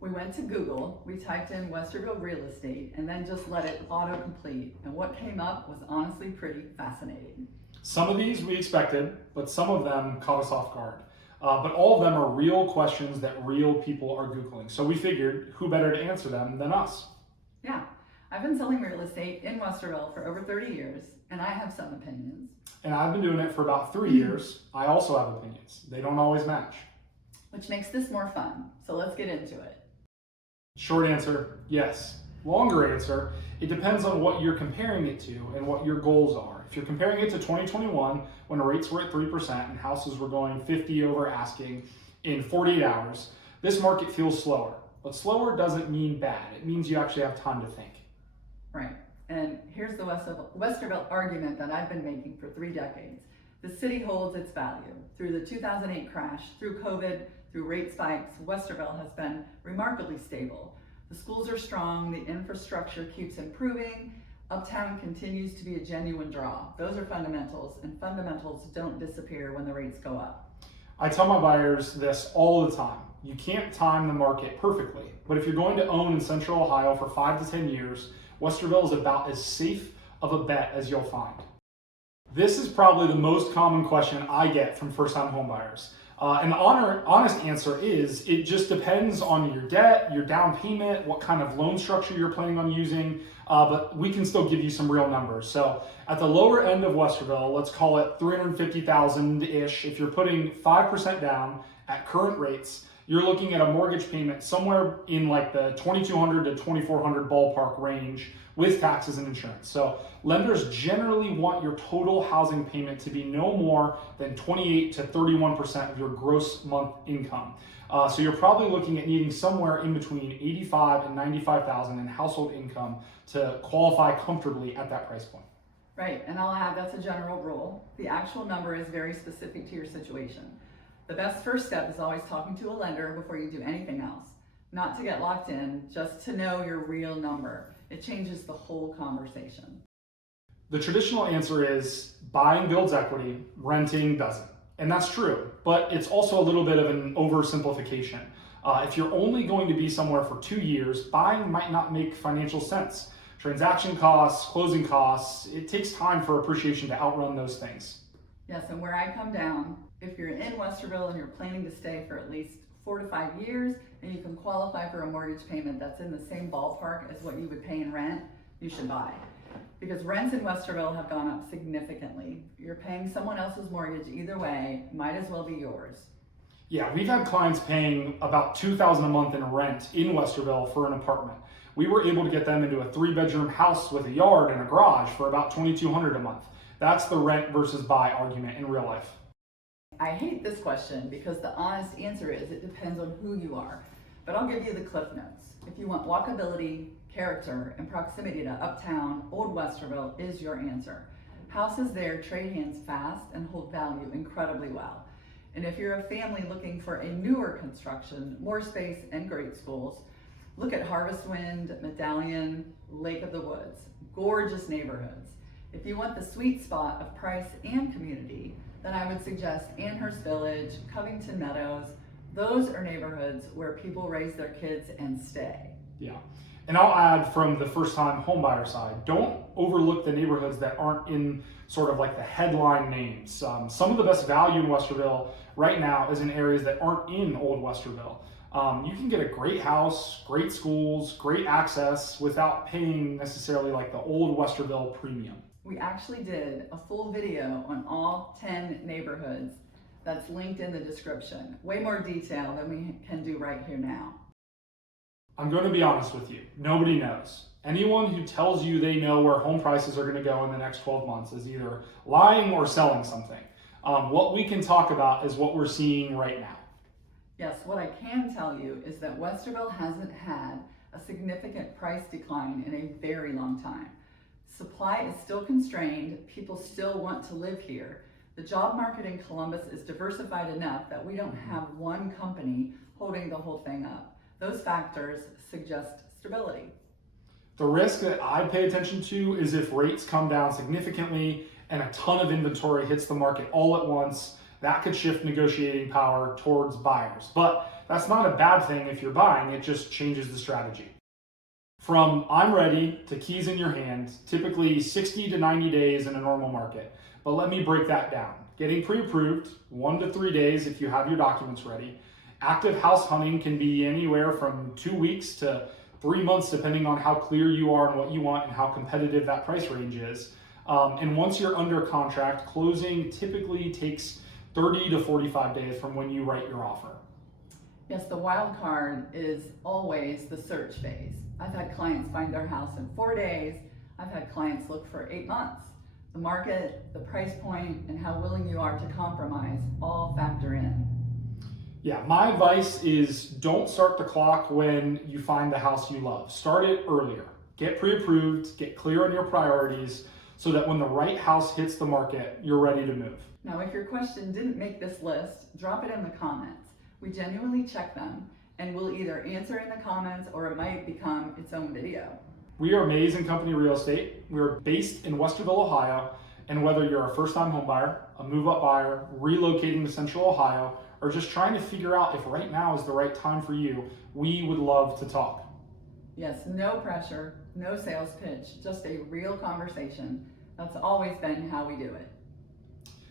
We went to Google, we typed in Westerville real estate, and then just let it autocomplete. And what came up was honestly pretty fascinating. Some of these we expected, but some of them caught us off guard. But all of them are real questions that real people are Googling. So we figured who better to answer them than us. Yeah, I've been selling real estate in Westerville for over 30 years, and I have some opinions. And I've been doing it for about 3 years. I also have opinions. They don't always match. Which makes this more fun. So let's get into it. Short answer, yes. Longer answer, it depends on what you're comparing it to and what your goals are. If you're comparing it to 2021, when rates were at 3% and houses were going 50 over asking in 48 hours, this market feels slower. But slower doesn't mean bad. It means you actually have time to think. Right. And here's the Westerville argument that I've been making for 3 decades. The city holds its value. Through the 2008 crash, through COVID, through rate spikes, Westerville has been remarkably stable. The schools are strong, the infrastructure keeps improving, uptown continues to be a genuine draw. Those are fundamentals, and fundamentals don't disappear when the rates go up. I tell my buyers this all the time. You can't time the market perfectly, but if you're going to own in Central Ohio for 5 to 10 years, Westerville is about as safe of a bet as you'll find. This is probably the most common question I get from first-time homebuyers. And the honest answer is, it just depends on your debt, your down payment, what kind of loan structure you're planning on using, but we can still give you some real numbers. So at the lower end of Westerville, let's call it $350,000-ish. If you're putting 5% down at current rates, you're looking at a mortgage payment somewhere in like the $2,200 to $2,400 ballpark range with taxes and insurance. So lenders generally want your total housing payment to be no more than 28 to 31% of your gross month income. So you're probably looking at needing somewhere in between $85,000 and $95,000 in household income to qualify comfortably at that price point. Right, and I'll add that's a general rule. The actual number is very specific to your situation. The best first step is always talking to a lender before you do anything else. Not to get locked in, just to know your real number. It changes the whole conversation. The traditional answer is buying builds equity, renting doesn't. And that's true, but it's also a little bit of an oversimplification. If you're only going to be somewhere for 2 years, buying might not make financial sense. Transaction costs, closing costs, it takes time for appreciation to outrun those things. Yes, and where I come down, if you're in Westerville and you're planning to stay for at least 4 to 5 years, and you can qualify for a mortgage payment that's in the same ballpark as what you would pay in rent, you should buy. Because rents in Westerville have gone up significantly. You're paying someone else's mortgage either way, might as well be yours. Yeah, we've had clients paying about $2,000 a month in rent in Westerville for an apartment. We were able to get them into a 3-bedroom house with a yard and a garage for about $2,200 a month. That's the rent versus buy argument in real life. I hate this question because the honest answer is it depends on who you are. But I'll give you the cliff notes. If you want walkability, character, and proximity to uptown, Old Westerville is your answer. Houses there trade hands fast and hold value incredibly well. And if you're a family looking for a newer construction, more space, and great schools, look at Harvest Wind, Medallion, Lake of the Woods. Gorgeous neighborhoods. If you want the sweet spot of price and community, then I would suggest Amherst Village, Covington Meadows. Those are neighborhoods where people raise their kids and stay. Yeah. And I'll add from the first-time homebuyer side, don't overlook the neighborhoods that aren't in sort of like the headline names. Some of the best value in Westerville right now is in areas that aren't in Old Westerville. You can get a great house, great schools, great access without paying necessarily like the Old Westerville premium. We actually did a full video on all 10 neighborhoods that's linked in the description. Way more detail than we can do right here now. I'm going to be honest with you. Nobody knows. Anyone who tells you they know where home prices are going to go in the next 12 months is either lying or selling something. What we can talk about is what we're seeing right now. Yes, what I can tell you is that Westerville hasn't had a significant price decline in a very long time. Supply is still constrained, people still want to live here. The job market in Columbus is diversified enough that we don't have one company holding the whole thing up. Those factors suggest stability. The risk that I pay attention to is if rates come down significantly and a ton of inventory hits the market all at once, that could shift negotiating power towards buyers. But That's not a bad thing if you're buying, it just changes the strategy. From I'm ready to keys in your hand, typically 60 to 90 days in a normal market. But let me break that down. Getting pre-approved, 1 to 3 days if you have your documents ready. Active house hunting can be anywhere from 2 weeks to 3 months, depending on how clear you are and what you want and how competitive that price range is. And once you're under contract, closing typically takes 30 to 45 days from when you write your offer. Yes, the wild card is always the search phase. I've had clients find their house in 4 days. I've had clients look for 8 months. The market, the price point, and how willing you are to compromise all factor in. Yeah, my advice is don't start the clock when you find the house you love. Start it earlier. Get pre-approved, get clear on your priorities so that when the right house hits the market, you're ready to move. Now, if your question didn't make this list, drop it in the comments. We genuinely check them and we'll either answer in the comments or it might become its own video. We are Maze & Company Real Estate. We're based in Westerville, Ohio, and whether you're a first-time home buyer, a move-up buyer, relocating to Central Ohio, or just trying to figure out if right now is the right time for you, we would love to talk. Yes, no pressure, no sales pitch, just a real conversation. That's always been how we do it.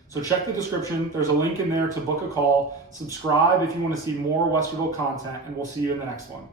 So check the description. There's a link in there to book a call. Subscribe if you want to see more Westerville content, and we'll see you in the next one.